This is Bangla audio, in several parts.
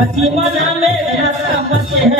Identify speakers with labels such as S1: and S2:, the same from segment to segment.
S1: नसीमा जाने रास्ता मत है।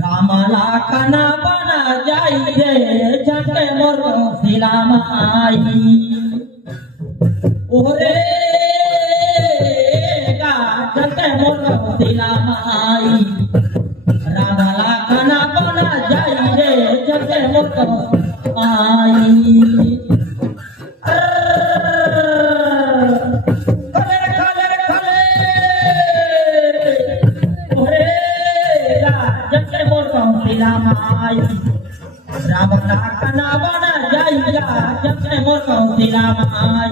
S1: রামালা খানা বানা যাই রে যাকে মোর শিলাম আই ওরে গা যাকে মোর শিলাম আই मेरा भाई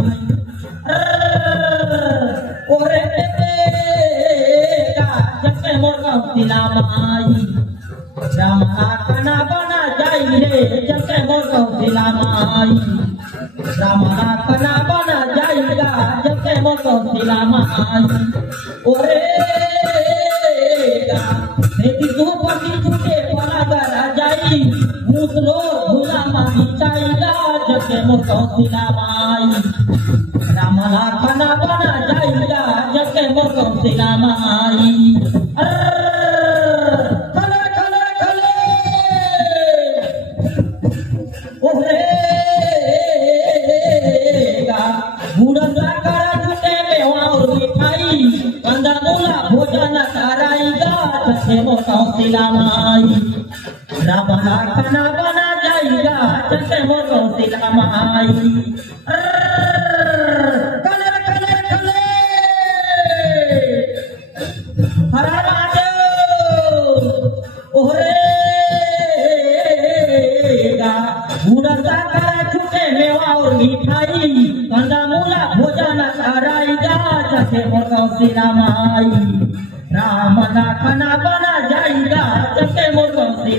S1: ओरे मेरा जब मोरगा दिला माई रामा खाना बना जाई रे जब मोरगा दिला माई रामा खाना बना जाएगा जब मोरगा दिला माई ओरे खेती दो पति छूटे बना कर जाई मुसलो भूला माई जाएगा कना बना जाइला जके मोको सिला माई खले खले खले ओहे गा बुढ़ा करा छुटे मेवा और मिठाई कंदा मूला भोजन कराई गा जके मोको सिला माई रामला આવી કલર કલર કલર હરા રાજો ઓરે ગા મુડા કારા છૂટે મેવા ઓર મીઠાઈ કંદા મુલા ભોજાના સારાઈ જા જસે મોરગવસી રામાઈ રામ ના ખના બના જાય ગા જસે મોરગવસી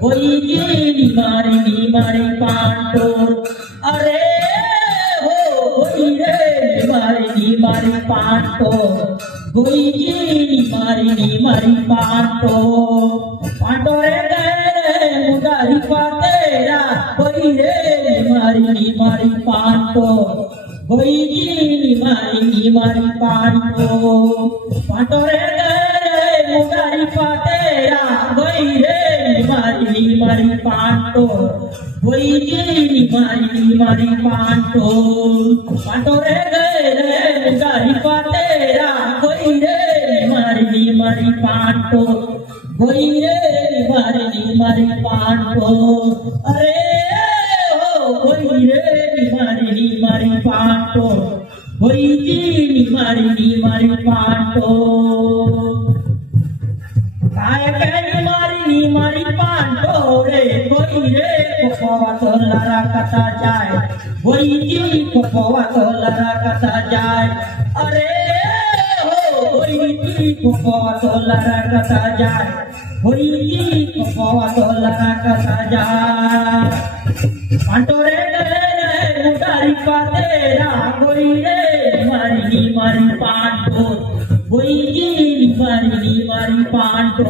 S1: ওই যে নিমারি নিমারি পান্টো আরে হো ওই রে নিমারি নিমারি পান্টো ওই যে নিমারি নিমারি পান্টো পান্টো রে গায়ে মুদারি পাতেরা ওই রে নিমারি নিমারি পান্টো ওই যে নিমারি নিমারি পান্টো পান্টো রে গায়ে মুদারি মারি পাটো বইয়ে মারি মারি পাটো পাটরে রে রে গাড়ি পাতে রাখই রে মারি মারি পাটো বইয়ে মারি মারি পাটো আরে ও বইয়ে মারি মারি পাটো বইয়ে মারি মারি পাটো कसा जाए? वही जी को पवा तो लगा कसा जाए? अरे हो, वही जी को पवा तो लगा कसा जाए? वही जी को पवा तो लगा कसा जाए? अंटोरे डरे रे मुदारी का तेरा कोई रे, मरी मरी पांडो। वही जी मरी मरी पांडो।